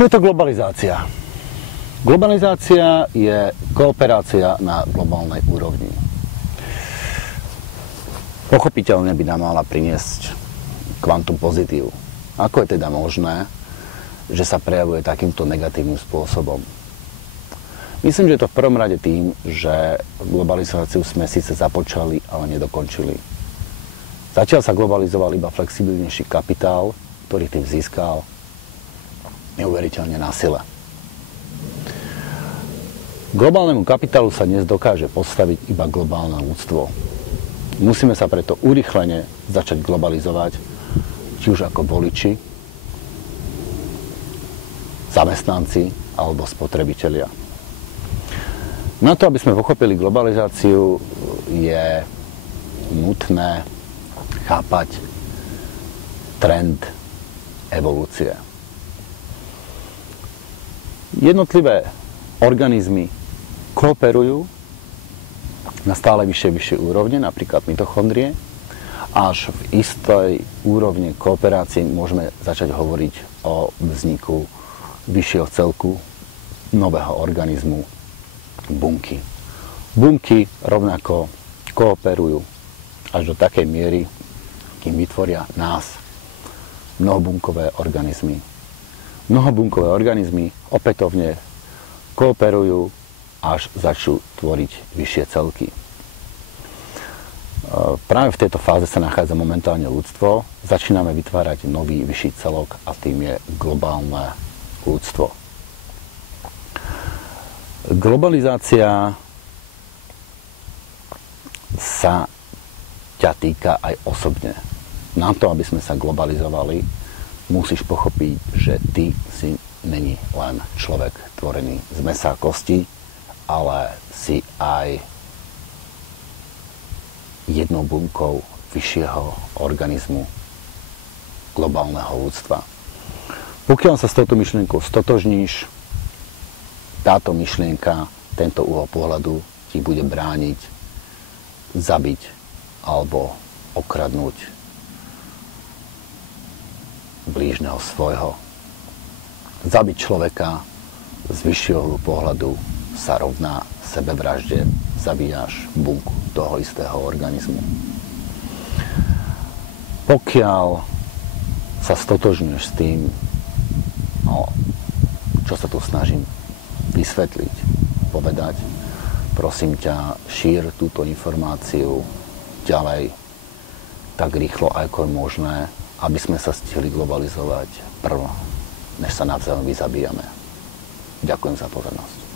Čo je to globalizácia? Globalizácia je kooperácia na globálnej úrovni. Pochopiteľne by nám mala priniesť kvantum pozitív. Ako je teda možné, že sa prejavuje takýmto negatívnym spôsobom? Myslím, že je to v prvom rade tým, že globalizáciu sme síce započali, ale nedokončili. Zatiaľ sa globalizoval iba flexibilnejší kapitál, ktorý tým získal neuveriteľne na sile. Globálnemu kapitálu sa dnes dokáže postaviť iba globálne ľudstvo. Musíme sa preto urýchlene začať globalizovať, či už ako voliči, zamestnanci alebo spotrebitelia. Na to, aby sme pochopili globalizáciu, je nutné chápať trend evolúcie. Jednotlivé organizmy kooperujú na stále vyššej úrovne, napríklad mitochondrie. Až v istej úrovni kooperácie môžeme začať hovoriť o vzniku vyššieho celku nového organizmu, bunky. Bunky rovnako kooperujú až do takej miery, kým vytvoria nás, mnohobunkové organizmy. Mnohobunkové organizmy opätovne kooperujú, až začnú tvoriť vyššie celky. Práve v tejto fáze sa nachádza momentálne ľudstvo. Začíname vytvárať nový vyšší celok a tým je globálne ľudstvo. Globalizácia sa ťa týka aj osobne. Na to, aby sme sa globalizovali, musíš pochopiť, že ty si není len človek tvorený z mäsa a kosti, ale si aj jednou bunkou vyššieho organizmu globálneho ľudstva. Pokiaľ sa s touto myšlienkou stotožníš, táto myšlienka, tento uhol pohľadu ti bude brániť zabiť alebo okradnúť blížneho svojho. Zabiť človeka z vyššieho pohľadu sa rovná sebevražde. Zabíjaš bunku toho istého organizmu. Pokiaľ sa stotožňuješ s tým, čo sa tu snažím vysvetliť, povedať, prosím ťa, šír túto informáciu ďalej tak rýchlo, ako je možné, aby sme sa stihli globalizovať prv, než sa navzájom vyzabíjame. Ďakujem za pozornosť.